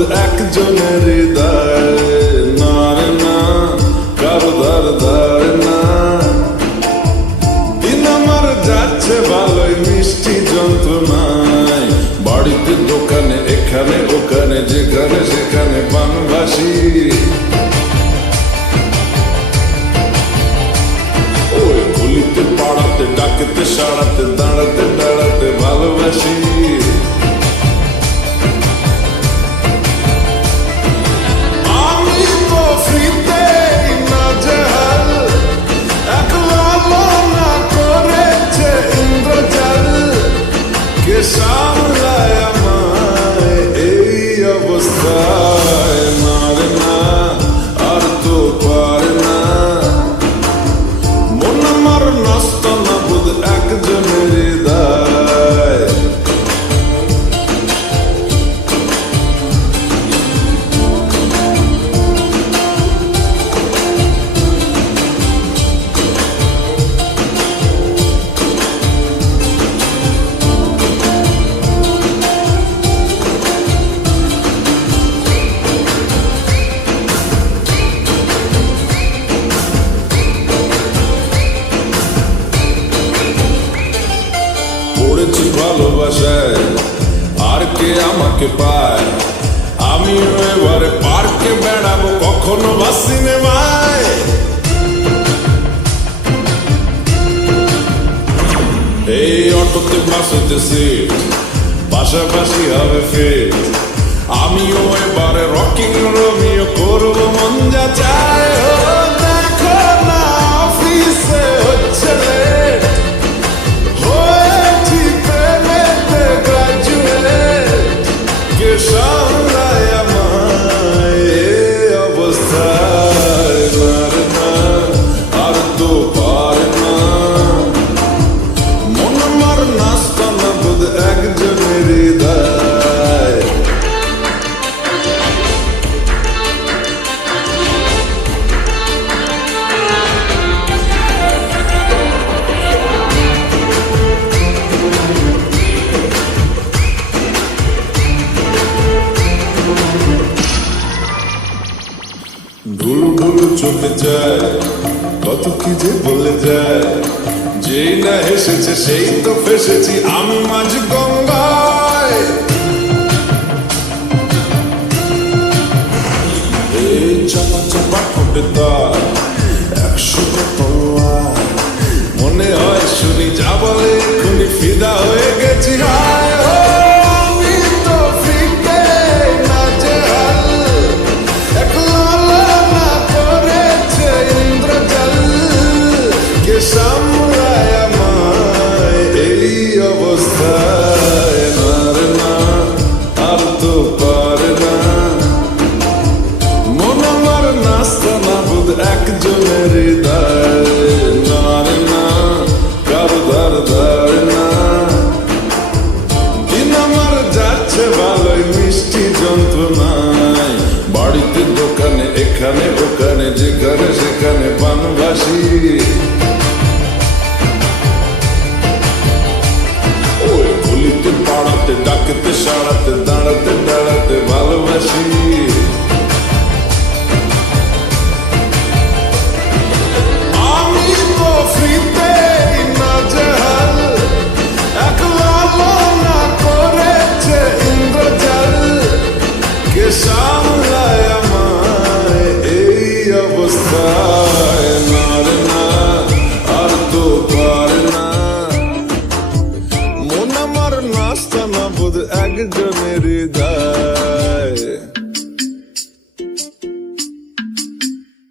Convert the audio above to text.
বুধ একজনের হৃদয়, না রে না কারো ধার ধার না। দিন আমার যাচ্ছে ভালোই মিষ্টি যন্ত্রণায়, বাড়িতে দোকানে এখানে ওখানে যেখানে সেখানে বানবাসী। ওই গুলিতে পাড়াতে ডাকেতে সাড়াতে দাঁড়াতে দাঁড়াতে ভালোবাসি। সামলায় আমায় এই অবস্থায়, না রে না আর তো পারে না। মন আমার নষ্ট না বুধ একজনের হৃদয়। পড়েছি ভালোবাসায় আর কে আমাকে পায়, আমিও এবারে পার্কে বেড়াবো কখনো বা সিনেমায়। এই অটোতে বাসেতে সিট পাশাপাশি হবে ফিট, আমিও এবারে রকিং রোমিও করবো মন যা চায়। দেখো না অফিসে হচ্ছে লেট, সামলায় আমায় এই অবস্থায়, না রে না আর তো পারে না। মন আমার নাস্তা না বুধ একজনের হৃদয়। ঢুলু ঢুলু চলে যায় কত কি যে বলে যায়, যেই না হেসেছে সেই তো ফেসেছি আমি মাঝ গঙ্গায়। এই চাপা চাপা ঠোঁটে তার 100টা তলোয়ার, মনে হয় শুনি যা বলে এক্ষুনি ফিদা হয়ে গেছি। হায় আমি তো ফিরতে না যে সামলায় আমায় এই অবস্থায়, না রে না আর তো পারে না। মন আমার নাস্তা না বুধ একজনের হৃদয়, না রে না কারো ধার ধার না। দিন আমার যাচ্ছে ভালোই মিষ্টি যন্ত্রণায়, বাড়িতে দোকানে এখানে ওখানে যেখানে সেখানে বানবাসী। পাড়াতে ডাকেতে সাড়াতে দাঁড়াতে দাঁড়াতে ভালোবাসি। আমি তো ফ্রিতে না জাল, একলা না করেছে ইন্দ্রজাল। কে সামলায় আমায় এই অবস্থায়, না রে না আর তো পারে না। মন আমার নাস্তা না বুধ একজনের হৃদয়।